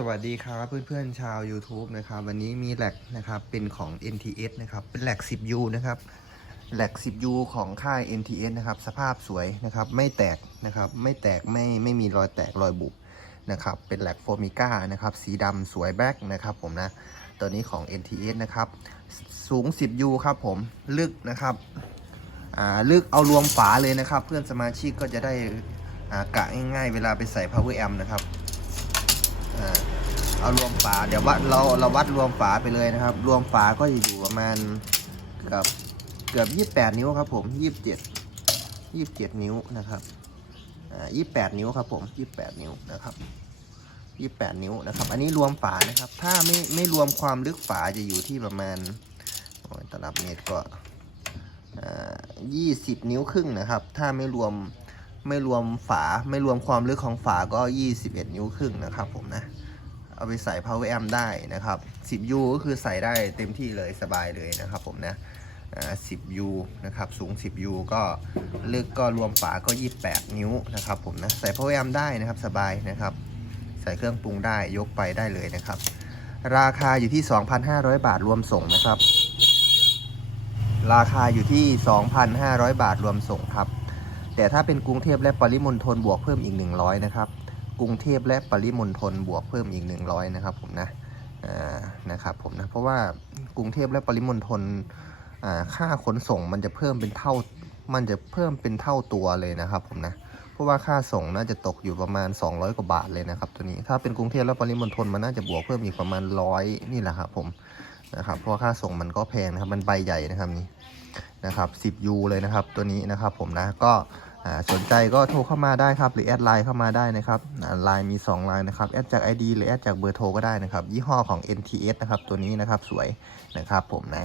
สวัสดีครับเพื่อนๆชาว YouTube นะครับวันนี้มีแหลกนะครับเป็นของ NTS นะครับเป็นแหลก 10U นะครับแหลก 10U ของค่าย NTS นะครับสภาพสวยนะครับไม่แตกนะครับไม่แตกไม่ไม่มีรอยแตกรอยบุบนะครับเป็นแหลกโฟมิก้านะครับสีดำสวยแบ็กนะครับผมนะตัวนี้ของ NTS นะครับสูง 10U ครับผมลึกนะครับอ่าลึกเอารวมฝาเลยนะครับ เพื่อนสมาชิกก็จะได้อ่ากะง่ายๆเวลาไปใส่ power amp นะครับ เอารวมฝาเดี๋ยววัดเราเราวัดรวมฝาไปเลยนะครับ รวมฝาก็จะอยู่ประมาณเกือบเกือบยี่แปดนิ้วครับ ผมยี่สิบเจ็ดยี่สิบเจ็ดนิ้วนะครับอ่ายี่แปดนิ้วครับ ผมยี่แปดนิ้วนะครับยี่แปดนิ้วนะครับ อันนี้รวมฝานะครับ ถ้าไม่ไม่รวมความลึกฝาจะอยู่ที่ประมาณตลับเมตรก็ยี่สิบนิ้วครึ่งนะครับ ถ้าไม่รวม ไม่รวมฝาไม่รวมความลึกของฝาก็ 21 นิ้วครึ่งนะครับผมนะ เอาไปใส่ power amp ได้นะครับ 10U ก็คือใส่ได้เต็มที่เลยสบายเลยนะครับผมนะ 10U นะครับสูง 10U ก็ลึกก็รวมฝาก็ 28 นิ้วนะครับผมนะใส่ power amp ได้นะครับสบายนะครับ ใส่เครื่องปรุงได้ยกไปได้เลยนะครับ ราคาอยู่ที่ 2,500 บาทรวมส่งนะครับ ราคาอยู่ที่ 2,500 บาทรวมส่งครับ แต่ถ้าเป็นกรุงเทพและปริมณฑลบวกเพิ่มอีก 100 นะครับ กรุงเทพและปริมณฑลบวกเพิ่มอีก 100 นะครับผมนะอ่านะครับผมนะ เพราะว่ากรุงเทพและปริมณฑลอ่าค่าขนส่งมันจะเพิ่มเป็นเท่า มันจะเพิ่มเป็นเท่าตัวเลยนะครับผมนะ เพราะว่าค่าส่งน่าจะตกอยู่ประมาณ 200 กว่าบาทเลยนะครับตัวนี้ ถ้าเป็นกรุงเทพและปริมณฑลมันน่าจะบวกเพิ่มอีกประมาณร้อยนี่แหละครับผมนะครับ เพราะค่าส่งมันก็แพงนะครับ มันใบใหญ่นะครับนี่ นะครับ 10U เลยนะครับ ตัวนี้นะครับผมนะก็สนใจก็โทรเข้ามาได้ครับ หรือแอดไลน์เข้ามาได้นะครับไลน์มี2ไลน์นะครับแอดจาก ID หรือแอดจากเบอร์โทรก็ได้นะครับ ยี่ห้อของ NTS นะครับ ตัวนี้นะครับสวยนะครับผมนะ